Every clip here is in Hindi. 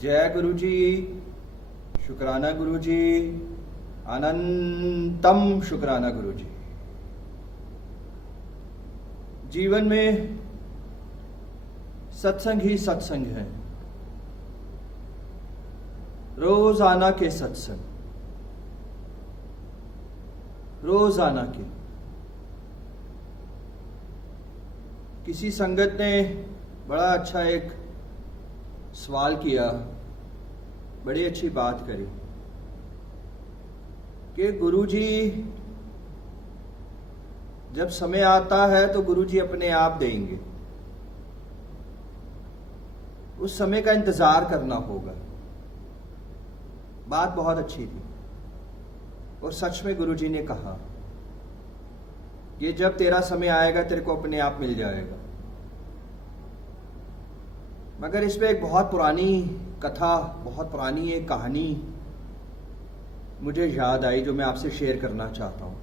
जय गुरु जी, शुक्राना गुरु जी, अनंतम शुक्राना गुरु जी। जीवन में सत्संग ही सत्संग है, रोजाना के सत्संग, रोजाना के। किसी संगत ने बड़ा अच्छा एक सवाल किया, बड़ी अच्छी बात करी कि गुरुजी जब समय आता है तो गुरुजी अपने आप देंगे, उस समय का इंतजार करना होगा। बात बहुत अच्छी थी और सच में गुरुजी ने कहा ये जब तेरा समय आएगा तेरे को अपने आप मिल जाएगा। मगर इसमें एक बहुत पुरानी कथा, बहुत पुरानी एक कहानी मुझे याद आई जो मैं आपसे शेयर करना चाहता हूं।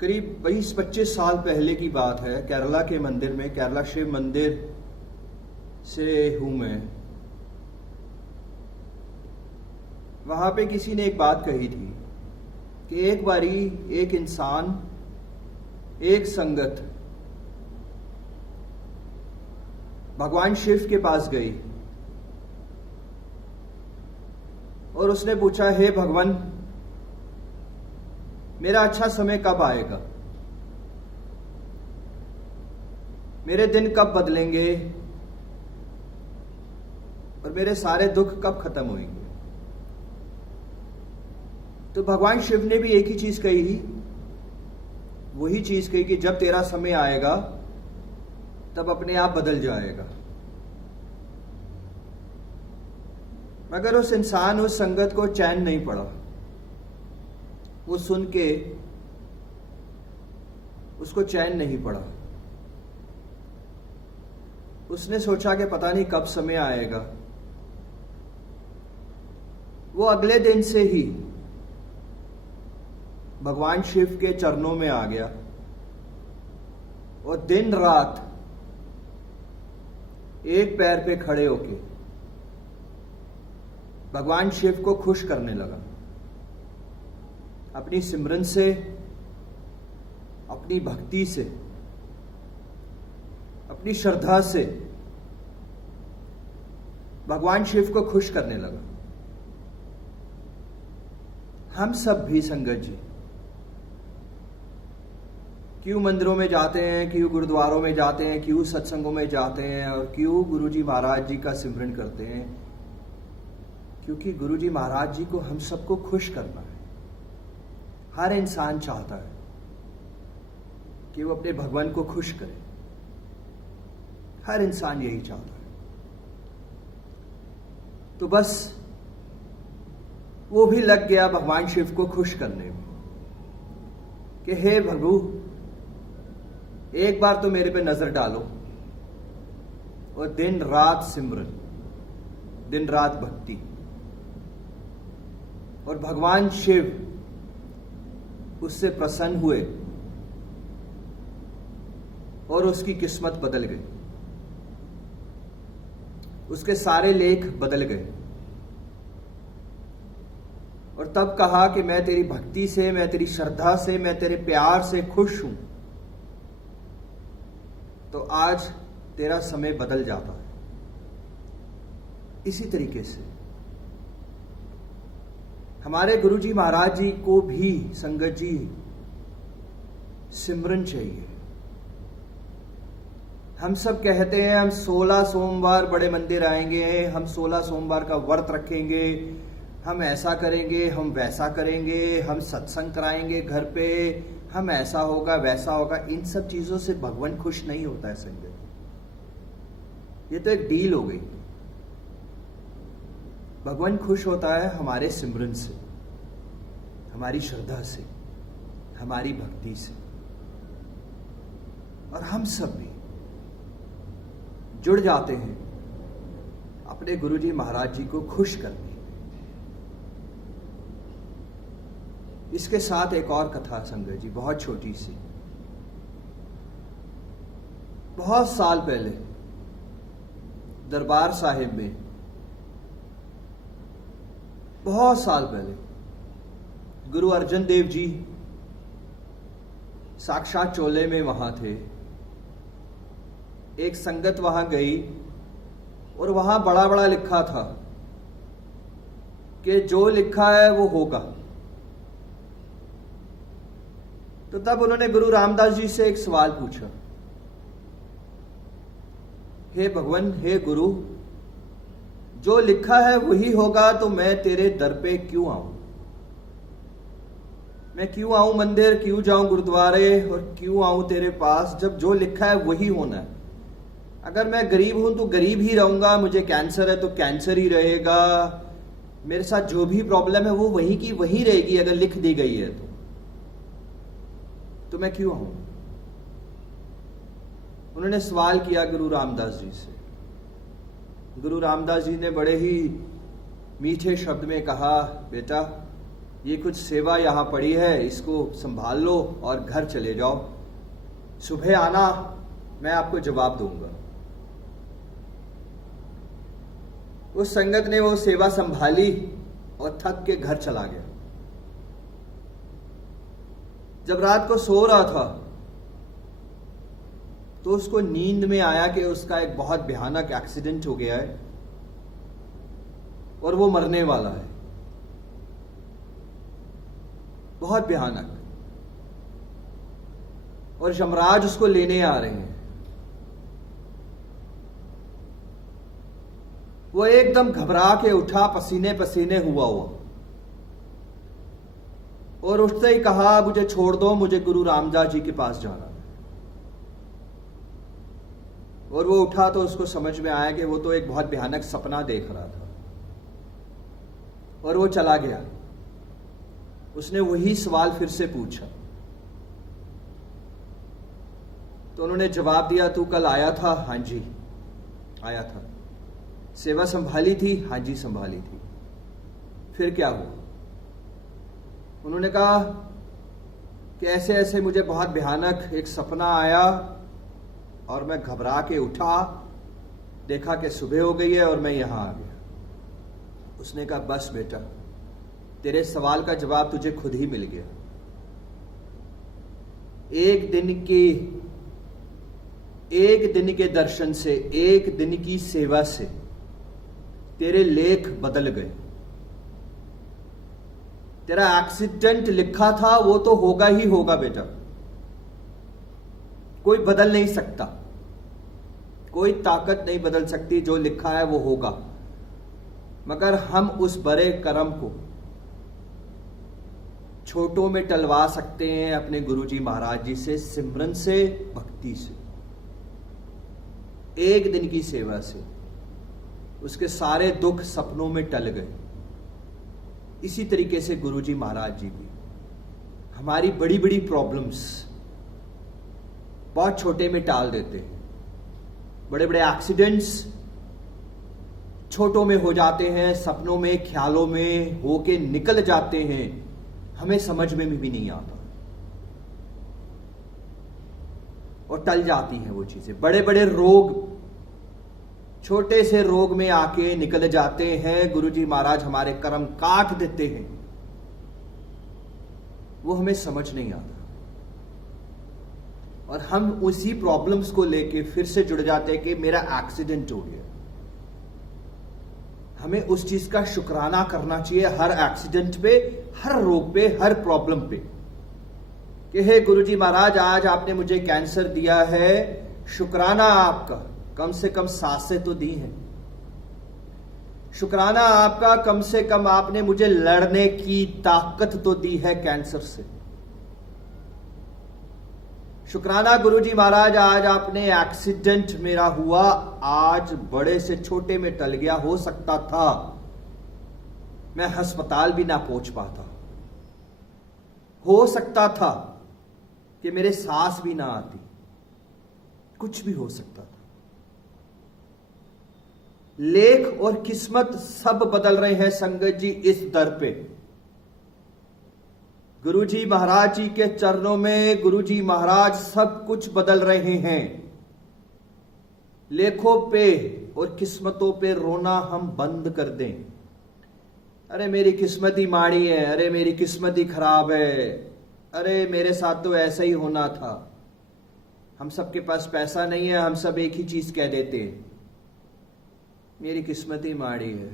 करीब 20-25 साल पहले की बात है। केरला के मंदिर में, केरला शिव मंदिर से हूं मैं। वहां पे किसी ने एक बात कही थी कि एक बारी एक इंसान, एक संगत भगवान शिव के पास गई और उसने पूछा, हे भगवान, मेरा अच्छा समय कब आएगा? मेरे दिन कब बदलेंगे और मेरे सारे दुख कब खत्म होंगे? तो भगवान शिव ने भी एक ही चीज कही थी, वही चीज कही कि जब तेरा समय आएगा तब अपने आप बदल जाएगा। मगर उस इंसान, उस संगत को चैन नहीं पड़ा। वो सुन के उसको चैन नहीं पड़ा। उसने सोचा कि पता नहीं कब समय आएगा। वो अगले दिन से ही भगवान शिव के चरणों में आ गया और दिन रात एक पैर पे खड़े होके भगवान शिव को खुश करने लगा। अपनी सिमरन से, अपनी भक्ति से, अपनी श्रद्धा से भगवान शिव को खुश करने लगा। हम सब भी संगत जी क्यों मंदिरों में जाते हैं, क्यों गुरुद्वारों में जाते हैं, क्यों सत्संगों में जाते हैं और क्यों गुरुजी महाराज जी का सिमरन करते हैं? क्योंकि गुरुजी महाराज जी को हम सबको खुश करना है। हर इंसान चाहता है कि वो अपने भगवान को खुश करे। हर इंसान यही चाहता है। तो बस वो भी लग गया भगवान शिव को खुश करने में कि हे प्रभु, एक बार तो मेरे पे नजर डालो और दिन रात सिमरन, दिन रात भक्ति। और भगवान शिव उससे प्रसन्न हुए और उसकी किस्मत बदल गई। उसके सारे लेख बदल गए और तब कहा कि मैं तेरी भक्ति से, मैं तेरी श्रद्धा से, मैं तेरे प्यार से खुश हूं। तो आज तेरा समय बदल जाता है। इसी तरीके से हमारे गुरुजी महाराज जी को भी संगत जी सिमरन चाहिए। हम सब कहते हैं हम 16 सोमवार बड़े मंदिर आएंगे, हम 16 सोमवार का व्रत रखेंगे, हम ऐसा करेंगे, हम वैसा करेंगे, हम सत्संग कराएंगे घर पे, हम ऐसा होगा वैसा होगा। इन सब चीजों से भगवान खुश नहीं होता है संगत। ये तो एक डील हो गई। भगवान खुश होता है हमारे सिमरन से, हमारी श्रद्धा से, हमारी भक्ति से। और हम सब भी जुड़ जाते हैं अपने गुरुजी महाराज जी को खुश करने। इसके साथ एक और कथा संगत जी, बहुत छोटी सी। बहुत साल पहले दरबार साहिब में बहुत साल पहले गुरु अर्जन देव जी साक्षात चोले में वहां थे। एक संगत वहां गई और वहां बड़ा बड़ा लिखा था कि जो लिखा है वो होगा। तो तब उन्होंने गुरु रामदास जी से एक सवाल पूछा, हे भगवान, हे गुरु, जो लिखा है वही होगा तो मैं तेरे दर पे क्यों आऊं? मैं क्यों आऊं मंदिर, क्यों जाऊं गुरुद्वारे और क्यों आऊं तेरे पास जब जो लिखा है वही होना है? अगर मैं गरीब हूं तो गरीब ही रहूंगा, मुझे कैंसर है तो कैंसर ही रहेगा, मेरे साथ जो भी प्रॉब्लम है वो वही की वही रहेगी अगर लिख दी गई है तो मैं क्यों आऊं? उन्होंने सवाल किया गुरु रामदास जी से। गुरु रामदास जी ने बड़े ही मीठे शब्द में कहा, बेटा ये कुछ सेवा यहां पड़ी है, इसको संभाल लो और घर चले जाओ, सुबह आना, मैं आपको जवाब दूंगा। उस संगत ने वो सेवा संभाली और थक के घर चला गया। जब रात को सो रहा था तो उसको नींद में आया कि उसका एक बहुत भयानक एक्सीडेंट हो गया है और वो मरने वाला है, बहुत भयानक, और यमराज उसको लेने आ रहे हैं। वो एकदम घबरा के उठा, पसीने पसीने हुआ और उठते ही कहा, मुझे छोड़ दो, मुझे गुरु रामदास जी के पास जाना है। और वो उठा तो उसको समझ में आया कि वो तो एक बहुत भयानक सपना देख रहा था और वो चला गया। उसने वही सवाल फिर से पूछा तो उन्होंने जवाब दिया, तू कल आया था? हां जी आया था। सेवा संभाली थी? हां जी संभाली थी। फिर क्या हुआ? उन्होंने कहा कि ऐसे ऐसे मुझे बहुत भयानक एक सपना आया और मैं घबरा के उठा, देखा कि सुबह हो गई है और मैं यहां आ गया। उसने कहा, बस बेटा, तेरे सवाल का जवाब तुझे खुद ही मिल गया। एक दिन के दर्शन से, एक दिन की सेवा से तेरे लेख बदल गए। तेरा एक्सीडेंट लिखा था वो तो होगा ही होगा बेटा, कोई बदल नहीं सकता, कोई ताकत नहीं बदल सकती, जो लिखा है वो होगा। मगर हम उस बड़े कर्म को छोटों में टलवा सकते हैं अपने गुरुजी महाराज जी से, सिमरन से, भक्ति से, एक दिन की सेवा से। उसके सारे दुख सपनों में टल गए। इसी तरीके से गुरुजी महाराज जी भी हमारी बड़ी बड़ी प्रॉब्लम्स बहुत छोटे में टाल देते हैं। बड़े बड़े एक्सीडेंट्स छोटों में हो जाते हैं, सपनों में, ख्यालों में होके निकल जाते हैं, हमें समझ में भी नहीं आता और टल जाती हैं वो चीजें। बड़े बड़े रोग छोटे से रोग में आके निकल जाते हैं। गुरुजी महाराज हमारे कर्म काट देते हैं, वो हमें समझ नहीं आता और हम उसी प्रॉब्लम्स को लेके फिर से जुड़ जाते हैं कि मेरा एक्सीडेंट हो गया। हमें उस चीज का शुक्राना करना चाहिए हर एक्सीडेंट पे, हर रोग पे, हर प्रॉब्लम पे कि हे गुरुजी महाराज, आज आपने मुझे कैंसर दिया है, शुक्राना आपका, कम से कम सांसें तो दी हैं। शुक्राना आपका, कम से कम आपने मुझे लड़ने की ताकत तो दी है कैंसर से। शुक्राना गुरुजी महाराज, आज आपने एक्सीडेंट मेरा हुआ, आज बड़े से छोटे में टल गया। हो सकता था मैं अस्पताल भी ना पहुंच पाता, हो सकता था कि मेरे सांस भी ना आती, कुछ भी हो सकता था। लेख और किस्मत सब बदल रहे हैं संगत जी इस दर पे। गुरुजी महाराज जी के चरणों में गुरुजी महाराज सब कुछ बदल रहे हैं। लेखों पे और किस्मतों पे रोना हम बंद कर दें। अरे मेरी किस्मत ही माड़ी है, अरे मेरी किस्मत ही खराब है, अरे मेरे साथ तो ऐसा ही होना था। हम सबके पास पैसा नहीं है, हम सब एक ही चीज कह देते हैं, मेरी किस्मत ही माड़ी है,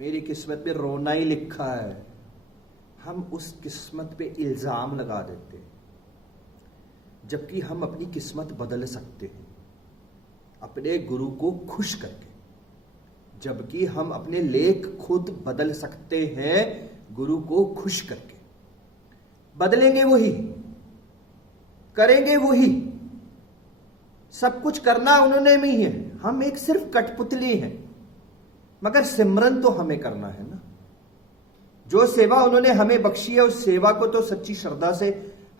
मेरी किस्मत पे रोना ही लिखा है। हम उस किस्मत पे इल्जाम लगा देते हैं, जबकि हम अपनी किस्मत बदल सकते हैं अपने गुरु को खुश करके। जबकि हम अपने लेख खुद बदल सकते हैं गुरु को खुश करके। बदलेंगे वही, करेंगे वही, सब कुछ करना उन्होंने में ही है, हम एक सिर्फ कठपुतली हैं। मगर सिमरन तो हमें करना है ना। जो सेवा उन्होंने हमें बख्शी है उस सेवा को तो सच्ची श्रद्धा से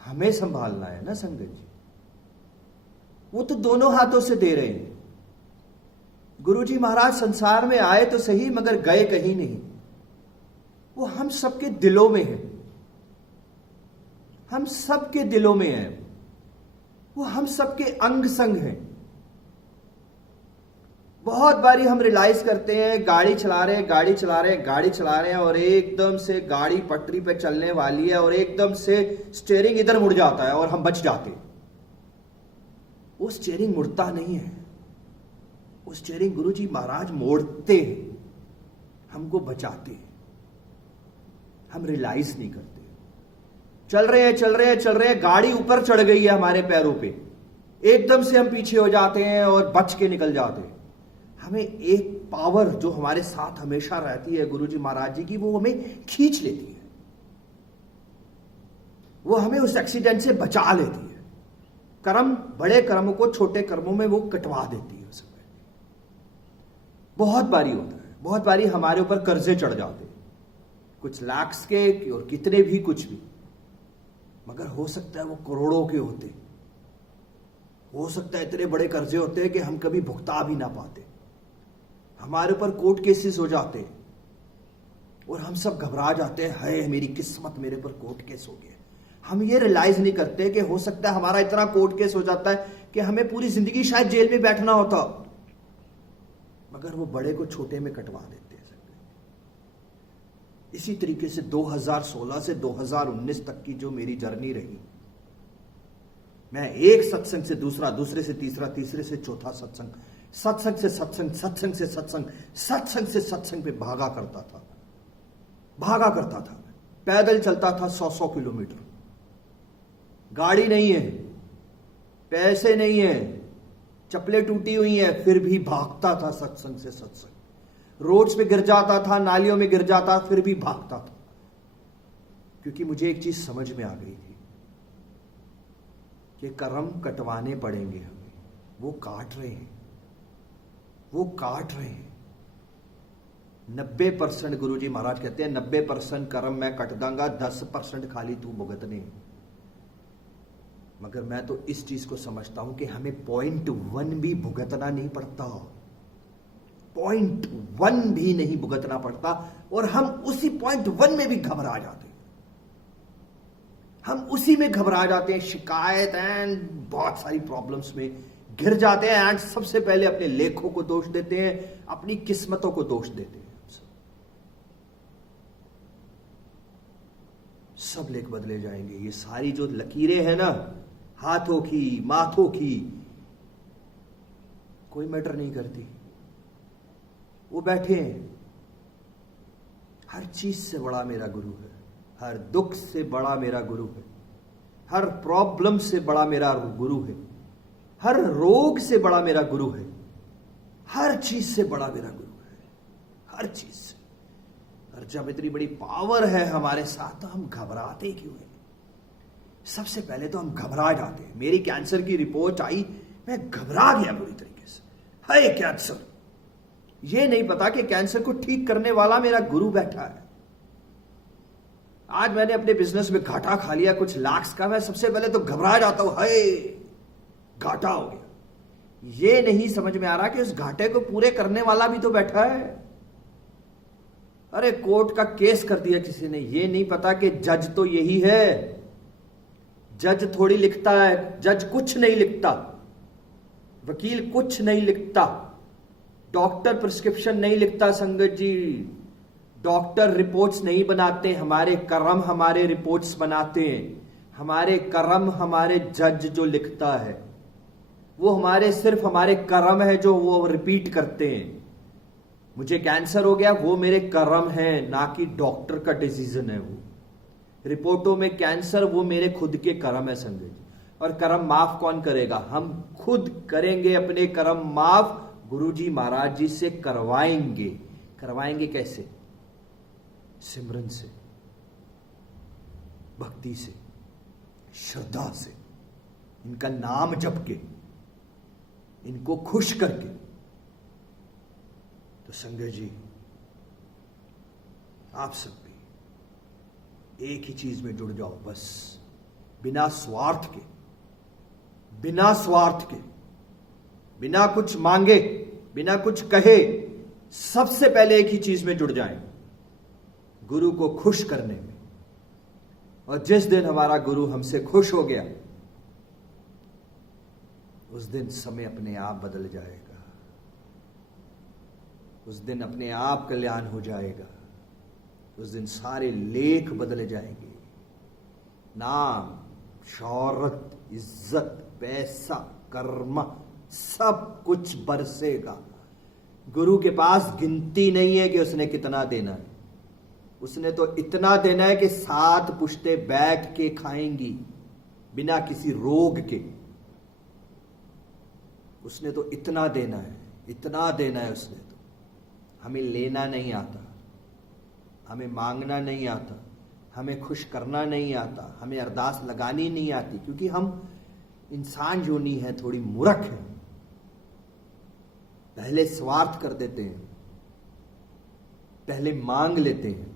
हमें संभालना है ना संगत जी। वो तो दोनों हाथों से दे रहे हैं। गुरुजी महाराज संसार में आए तो सही मगर गए कहीं नहीं। वो हम सबके दिलों में है, हम सबके दिलों में है। वो हम सबके अंग संग हैं। बहुत बारी हम रियलाइज करते हैं गाड़ी चला रहे हैं और एकदम से गाड़ी पटरी पे चलने वाली है और एकदम से स्टीयरिंग इधर मुड़ जाता है और हम बच जाते हैं। वो स्टीयरिंग मुड़ता नहीं है, वो स्टीयरिंग गुरुजी महाराज मोड़ते हैं, हमको बचाते हैं। हम रियलाइज नहीं करते। चल रहे हैं, गाड़ी ऊपर चढ़ गई है हमारे पैरों पे, एकदम से हम पीछे हो जाते हैं और बच के निकल जाते हैं। हमें एक पावर जो हमारे साथ हमेशा रहती है गुरुजी महाराज जी की, वो हमें खींच लेती है, वो हमें उस एक्सीडेंट से बचा लेती है। कर्म, बड़े कर्मों को छोटे कर्मों में वो कटवा देती है। उस समय बहुत बारी होता है, बहुत बारी हमारे ऊपर कर्जे चढ़ जाते हैं, कुछ लाख्स के और कितने भी कुछ भी, मगर हो सकता है वो करोड़ों के होते, हो सकता है इतने बड़े कर्जे होते हैं कि हम कभी भुगता भी ना पाते। हमारे ऊपर कोर्ट केसेस हो जाते हैं और हम सब घबरा जाते हैं, हाय मेरी किस्मत, मेरे पर कोर्ट केस हो गया। हम ये रियलाइज नहीं करते कि हो सकता है हमारा इतना कोर्ट केस हो जाता है कि हमें पूरी जिंदगी शायद जेल में बैठना होता, मगर वो बड़े को छोटे में कटवा देते हैं। इसी तरीके से 2016 से 2019 तक की जो मेरी जर्नी रही, मैं एक सत्संग से दूसरा, दूसरे से तीसरा, तीसरे से चौथा सत्संग, सत्संग से सत्संग, सत्संग से सत्संग, सत्संग से सत्संग पे भागा करता था। पैदल चलता था 100-100 किलोमीटर। गाड़ी नहीं है, पैसे नहीं है, चप्पलें टूटी हुई हैं, फिर भी भागता था सत्संग से सत्संग। रोड्स पे गिर जाता था, नालियों में गिर जाता, फिर भी भागता था, क्योंकि मुझे एक चीज समझ में आ गई थी कि कर्म कटवाने पड़ेंगे हमें। वो काट रहे हैं। 90% गुरुजी महाराज कहते हैं 90% कर्म मैं कट दूंगा, 10% खाली तू भुगतने। मगर मैं तो इस चीज को समझता हूं कि हमें 0.1 भी भुगतना नहीं पड़ता, 0.1 भी नहीं भुगतना पड़ता, और हम उसी 0.1 में भी घबरा जाते हैं। हम उसी में घबरा जाते हैं, शिकायत एंड बहुत सारी प्रॉब्लम्स में घिर जाते हैं, एंड सबसे पहले अपने लेखों को दोष देते हैं, अपनी किस्मतों को दोष देते हैं। सब लेख बदले जाएंगे। ये सारी जो लकीरें हैं ना, हाथों की, माथों की, कोई मैटर नहीं करती। वो बैठे हैं, हर चीज से बड़ा मेरा गुरु है, हर दुख से बड़ा मेरा गुरु है, हर प्रॉब्लम से बड़ा मेरा गुरु है, हर रोग से बड़ा मेरा गुरु है, हर चीज से बड़ा मेरा गुरु है, हर चीज से। और जब इतनी बड़ी पावर है हमारे साथ, तो हम घबराते क्यों हैं? सबसे पहले तो हम घबरा जाते हैं। मेरी कैंसर की रिपोर्ट आई, मैं घबरा गया पूरी तरीके से। हाय कैंसर, ये नहीं पता कि कैंसर को ठीक करने वाला मेरा गुरु बैठा है। आज मैंने अपने बिजनेस में घाटा खा लिया कुछ लाख्स का, मैं सबसे पहले तो घबरा जाता हूं, हाय घाटा हो गया। ये नहीं समझ में आ रहा कि उस घाटे को पूरे करने वाला भी तो बैठा है। अरे कोर्ट का केस कर दिया किसी ने, ये नहीं पता कि जज तो यही है। जज थोड़ी लिखता है, जज कुछ नहीं लिखता, वकील कुछ नहीं लिखता, डॉक्टर प्रिस्क्रिप्शन नहीं लिखता संगत जी, डॉक्टर रिपोर्ट्स नहीं बनाते, हमारे कर्म हमारे रिपोर्ट्स बनाते हैं। हमारे कर्म हमारे जज जो लिखता है वो हमारे सिर्फ हमारे कर्म है जो वो रिपीट करते हैं। मुझे कैंसर हो गया वो मेरे कर्म है, ना कि डॉक्टर का डिसीजन है। वो रिपोर्टों में कैंसर वो मेरे खुद के कर्म है संजय जी। और कर्म माफ कौन करेगा? हम खुद करेंगे अपने कर्म माफ, गुरुजी महाराज जी से करवाएंगे। करवाएंगे कैसे? सिमरन से, भक्ति से, श्रद्धा से, इनका नाम जप के, इनको खुश करके। तो संजय जी आप सब भी एक ही चीज में जुड़ जाओ, बस बिना स्वार्थ के, बिना स्वार्थ के, बिना कुछ मांगे, बिना कुछ कहे, सबसे पहले एक ही चीज में जुड़ जाएं, गुरु को खुश करने में। और जिस दिन हमारा गुरु हमसे खुश हो गया उस दिन समय अपने आप बदल जाएगा, उस दिन अपने आप कल्याण हो जाएगा, उस दिन सारे लेख बदल जाएंगे। नाम, शौहरत, इज्जत, पैसा, कर्म, सब कुछ बरसेगा। गुरु के पास गिनती नहीं है कि उसने कितना देना है, उसने तो इतना देना है कि 7 पुश्ते बैठ के खाएंगी बिना किसी रोग के। उसने तो इतना देना है, इतना देना है उसने तो। हमें लेना नहीं आता, हमें मांगना नहीं आता, हमें खुश करना नहीं आता, हमें अरदास लगानी नहीं आती, क्योंकि हम इंसान योनि है, थोड़ी मूर्ख है। पहले स्वार्थ कर देते हैं, पहले मांग लेते हैं,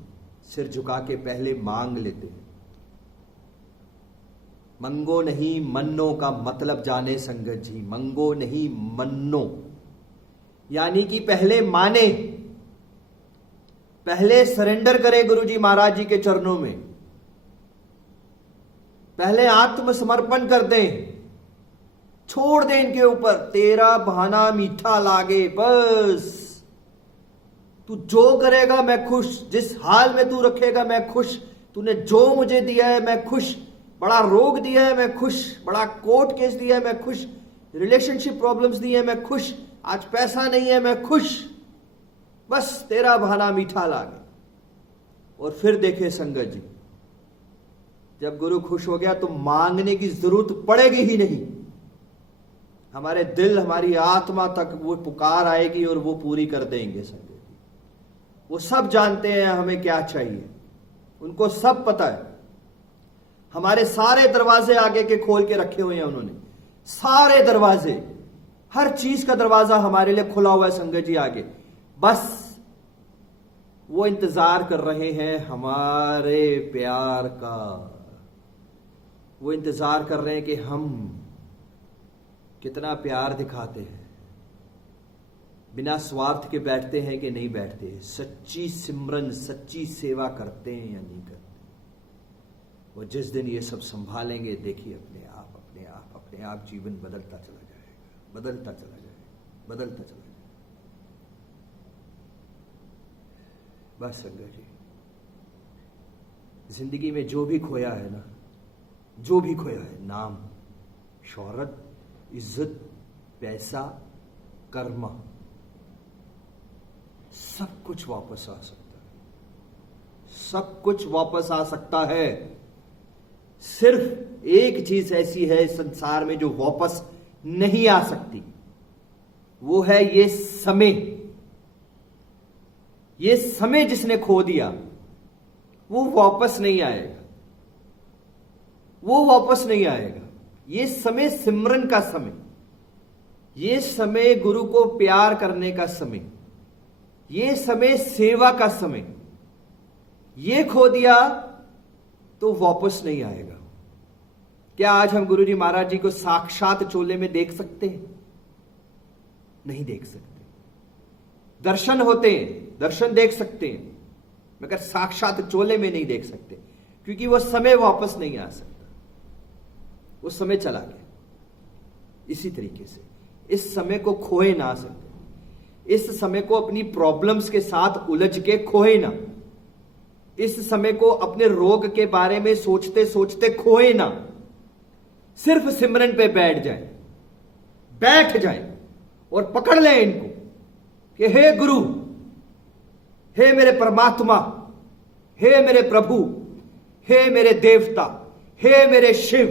सिर झुका के पहले मांग लेते हैं। मंगो नहीं मन्नो का मतलब जाने संगत जी, मंगो नहीं मन्नो, यानी कि पहले माने, पहले सरेंडर करें गुरु जी महाराज जी के चरणों में, पहले आत्मसमर्पण कर दें, छोड़ दें इनके ऊपर। तेरा बहाना मीठा लागे, बस तू जो करेगा मैं खुश, जिस हाल में तू रखेगा मैं खुश, तूने जो मुझे दिया है मैं खुश, बड़ा रोग दिया है मैं खुश, बड़ा कोर्ट केस दिया है मैं खुश, रिलेशनशिप प्रॉब्लम्स दी है मैं खुश, आज पैसा नहीं है मैं खुश, बस तेरा बहाना मीठा लागे। और फिर देखे संगत जी, जब गुरु खुश हो गया तो मांगने की जरूरत पड़ेगी ही नहीं। हमारे दिल, हमारी आत्मा तक वो पुकार आएगी और वो पूरी कर देंगे संगत जी। वो सब जानते हैं हमें क्या चाहिए, उनको सब पता है। हमारे सारे दरवाजे आगे के खोल के रखे हुए हैं उन्होंने, सारे दरवाजे, हर चीज का दरवाजा हमारे लिए खुला हुआ है संगत जी आगे। बस वो इंतजार कर रहे हैं हमारे प्यार का, वो इंतजार कर रहे हैं कि हम कितना प्यार दिखाते हैं, बिना स्वार्थ के बैठते हैं कि नहीं बैठते, सच्ची सिमरन, सच्ची सेवा करते हैं या नहीं करते। वो जिस दिन ये सब संभालेंगे, देखिए अपने आप अपने आप अपने आप जीवन बदलता चला जाएगा, बदलता चला जाएगा, बदलता चला जाएगा। बस संगत जी, जिंदगी में जो भी खोया है ना, जो भी खोया है, नाम, शौहरत, इज्जत, पैसा, कर्म, सब कुछ वापस आ सकता है, सब कुछ वापस आ सकता है। सिर्फ एक चीज ऐसी है इस संसार में जो वापस नहीं आ सकती, वो है ये समय। ये समय जिसने खो दिया वो वापस नहीं आएगा, वो वापस नहीं आएगा। ये समय सिमरन का समय, ये समय गुरु को प्यार करने का समय, ये समय सेवा का समय, ये खो दिया तो वापस नहीं आएगा। क्या आज हम गुरु जी महाराज जी को साक्षात चोले में देख सकते हैं? नहीं देख सकते। दर्शन होते हैं, दर्शन देख सकते हैं, मगर साक्षात चोले में नहीं देख सकते, क्योंकि वो समय वापस नहीं आ सकता, वो समय चला गया। इसी तरीके से इस समय को खोए ना संगत। इस समय को अपनी प्रॉब्लम्स के साथ उलझ के खोए ना। इस समय को अपने रोग के बारे में सोचते सोचते खोए ना। सिर्फ सिमरन पे बैठ जाए और पकड़ लें इनको कि हे गुरु, हे मेरे परमात्मा, हे मेरे प्रभु, हे मेरे देवता, हे मेरे शिव,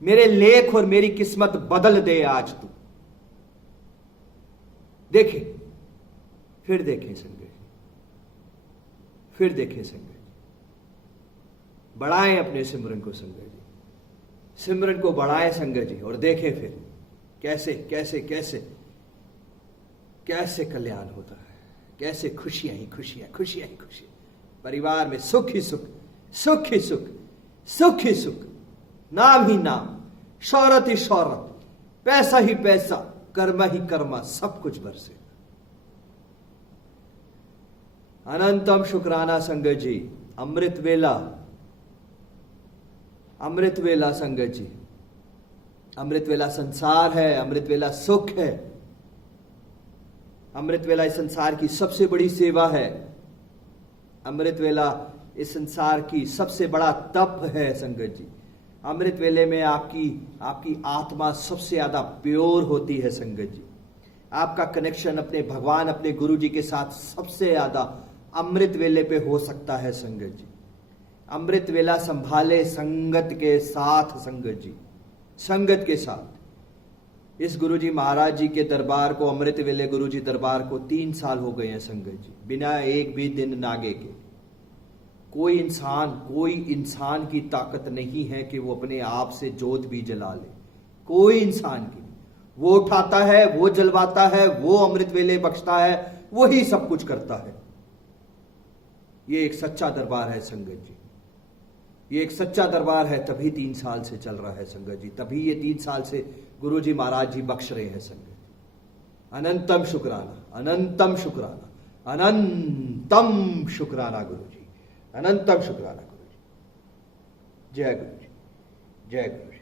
मेरे लेख और मेरी किस्मत बदल दे आज तू। देखें, फिर देखें संगत जी, फिर देखें संगत जी। बढ़ाएं अपने सिमरन को संगत जी, सिमरन को बढ़ाएं संगत जी, और देखें फिर कैसे कैसे कैसे कैसे कल्याण होता है, कैसे खुशियां ही खुशियां, खुशियां ही खुशियां, परिवार में सुख ही सुख, सुख ही सुख, सुख ही सुख, नाम ही नाम, शौहरत ही शौहरत, पैसा ही पैसा, कर्म ही कर्म, सब कुछ बरसे। अनंतम शुक्राना संगत जी। अमृत वेला, अमृत वेला संगत जी। अमृत वेला संसार है, अमृत वेला सुख है, अमृत वेला इस संसार की सबसे बड़ी सेवा है, अमृत वेला इस संसार की सबसे बड़ा तप है संगत जी। अमृत वेले में आपकी आत्मा सबसे ज्यादा प्योर होती है संगत जी। आपका कनेक्शन अपने भगवान, अपने गुरु जी के साथ सबसे ज्यादा अमृत वेले पे हो सकता है संगत जी। अमृत वेला संभाले संगत के साथ संगत जी, संगत के साथ। इस गुरुजी महाराज जी के दरबार को, अमृत वेले गुरुजी दरबार को 3 साल हो गए हैं संगत जी, बिना एक भी दिन नागे के। कोई इंसान की ताकत नहीं है कि वो अपने आप से जोत भी जला ले, कोई इंसान की। वो उठाता है, वो जलवाता है, वो अमृत वेले बख्शता है, वही सब कुछ करता है। ये एक सच्चा दरबार है संगत जी, ये एक सच्चा दरबार है, तभी 3 साल से चल रहा है संगत जी, तभी ये 3 साल से गुरु जी महाराज जी बख्श रहे हैं संगत जी। अनंतम शुक्राना, अनंतम शुक्राना, अनंतम शुक्राना गुरु जी, अनंतम शुक्राना गुरु जी। जय गुरु जी, जय गुरु जी।